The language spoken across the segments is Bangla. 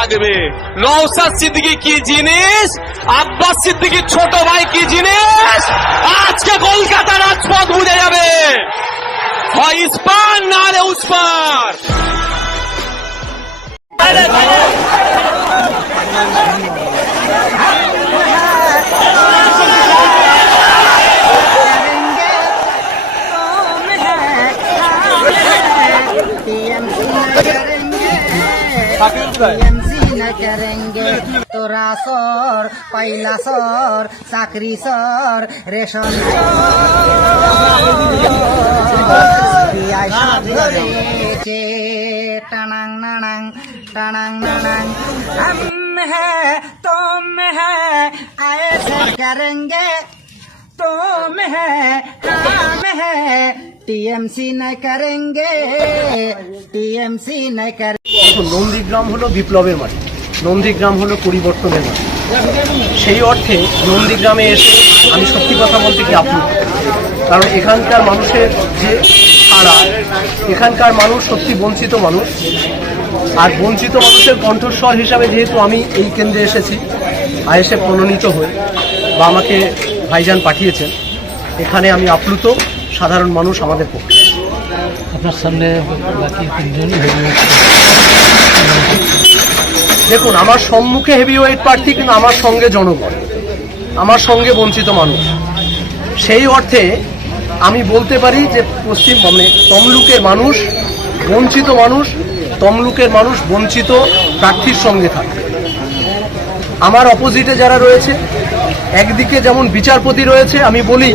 থাকবে নওসাদ সিদ্দিকি কি জিনিস আব্বাস সিদ্দিকির ছোট ভাই কি জিনিস আজকে কলকাতা রাজপথ বুঝে যাবে হয় ইস্পান না রে উস্পান Yeah. न करेंगे तोरा सर पहला सर चाकरी सर रेशन করেছে টানাং নানাং টানাং নানাং हम है तुम है ऐसे करेंगे तुम है हम है टीएमसी न करेंगे टीएमसी न करेंगे দেখুন, নন্দীগ্রাম হলো বিপ্লবের মাটি নন্দীগ্রাম হলো পরিবর্তনের মাটি সেই অর্থে নন্দীগ্রামে এসে আমি সত্যি কথা বলতে কি আপ্লুত কারণ এখানকার মানুষের যে সারা এখানকার মানুষ সত্যি বঞ্চিত মানুষ। আর বঞ্চিত মানুষের কণ্ঠস্বর হিসাবে যেহেতু আমি এই কেন্দ্রে এসেছি আর এসে মনোনীত হয়ে বা আমাকে ভাইজান পাঠিয়েছেন, এখানে আমি আপ্লুত সাধারণ মানুষ আমাদের পক্ষে। আপনার সামনে বাকি তিনজন হেভিওয়েট দেখুন, আমার সম্মুখে হেভিওয়েট প্রার্থী কিন্তু আমার সঙ্গে জনগণ, আমার সঙ্গে বঞ্চিত মানুষ। সেই অর্থে আমি বলতে পারি যে পশ্চিম মানে তমলুকের মানুষ বঞ্চিত মানুষ, তমলুকের মানুষ বঞ্চিত প্রার্থীর সঙ্গে থাকে। আমার অপোজিটে যারা রয়েছে, একদিকে যেমন বিচারপতি রয়েছে, আমি বলি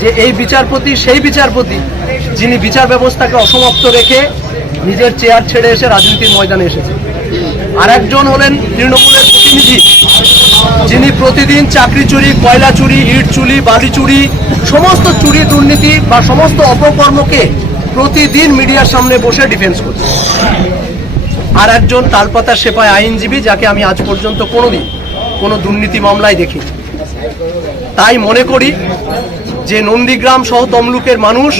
যে এই বিচারপতি, সেই বিচারপতি যিনি বিচার ব্যবস্থাকে অসমাপ্ত রেখে নিজের চেয়ার ছেড়ে এসে রাজনীতির ময়দানে এসেছে আর একজন হলেন তৃণমূলের প্রতিনিধি, যিনি প্রতিদিন চাকরি চুরি, কয়লা চুরি, ইট চুরি, বালি চুরি, সমস্ত চুরি দুর্নীতি বা সমস্ত অপকর্মকে প্রতিদিন মিডিয়ার সামনে বসে ডিফেন্স করছে। আর একজন তালপাতার সেপায় আইনজীবী যাকে আমি আজ পর্যন্ত কোনোদিন কোনো দুর্নীতি মামলায় দেখি তাই মনে করি যে নন্দীগ্রাম সহ তমলুকের মানুষ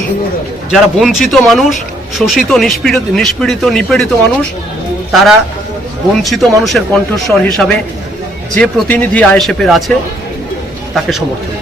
যারা বঞ্চিত মানুষ, শোষিত, নিষ্পীড়িত নিষ্পীড়িত, নিপীড়িত মানুষ, তারা বঞ্চিত মানুষের কণ্ঠস্বর হিসাবে যে প্রতিনিধি আইএসএফের আছে, তাকে সমর্থন।